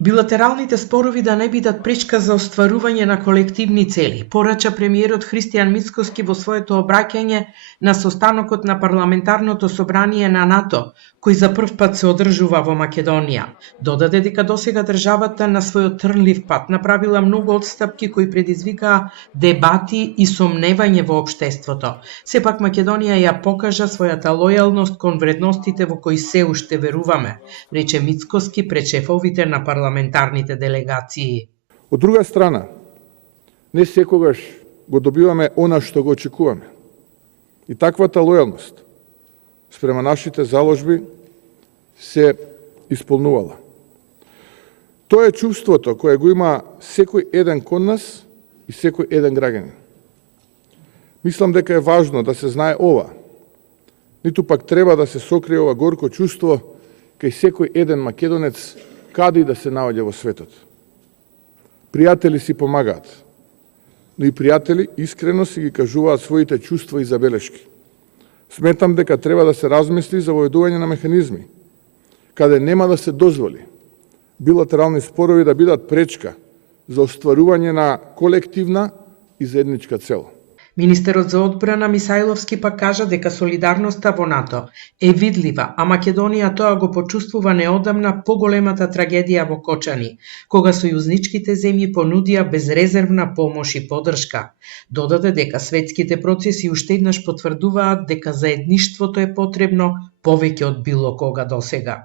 Билатералните спорови да не бидат пречка за остварување на колективни цели, порача премиерот Христијан Мицкоски во своето обраќање на состанокот на Парламентарното собрание на НАТО, кој за прв пат се одржува во Македонија. Додаде дека досега државата на својот трнлив пат направила многу отстапки кои предизвикаа дебати и сомневање во општеството. Сепак Македонија ја покажа својата лојалност кон вредностите во кои се уште веруваме, рече Мицкоски пред шефовите на парламентарните делегации. Од друга страна, не секогаш го добиваме она што го очекуваме. И таквата лојалност спрема нашите заложби се исполнувала. Тоа е чувството кое го има секој еден кон нас и секој еден граѓанин. Мислам дека е важно да се знае ова. Ниту пак треба да се сокрие ова горко чувство кај секој еден македонец каде и да се наоѓа во светот. Пријатели си помагаат, но и пријатели искрено си ги кажуваат своите чувства и забелешки. Сметам дека треба да се размисли за воедување на механизми, каде нема да се дозволи билатерални спорови да бидат пречка за остварување на колективна и заедничка цел. Министерот за одбрана Мисајловски пак кажа дека солидарноста во НАТО е видлива, а Македонија тоа го почувствува неодамна поголемата трагедија во Кочани, кога сојузничките земји понудија безрезервна помош и поддршка. Додаде дека светските процеси уште еднаш потврдуваат дека заедништвото е потребно повеќе од било кога досега.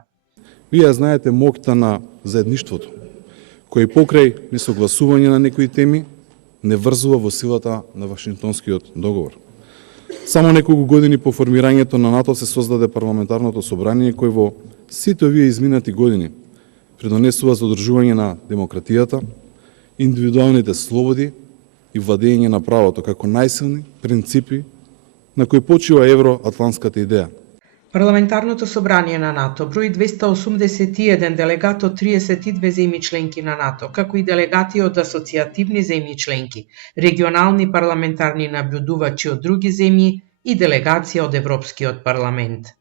Вие знаете моќта на заедништвото, кој покрај несогласување на некои теми не врзува во силата на Вашингтонскиот договор. Само неколку години по формирањето на НАТО се создаде парламентарното собрание кој во сите овие изминати години придонесува за одржување на демократијата, индивидуалните слободи и владење на правото како најсилни принципи на кои почива евроатлантската идеја. Парламентарното собрание на НАТО брои 281 делегати од 32 земји членки на НАТО, како и делегати од асоцијативни земји членки, регионални парламентарни набљудувачи од други земји и делегација од Европскиот парламент.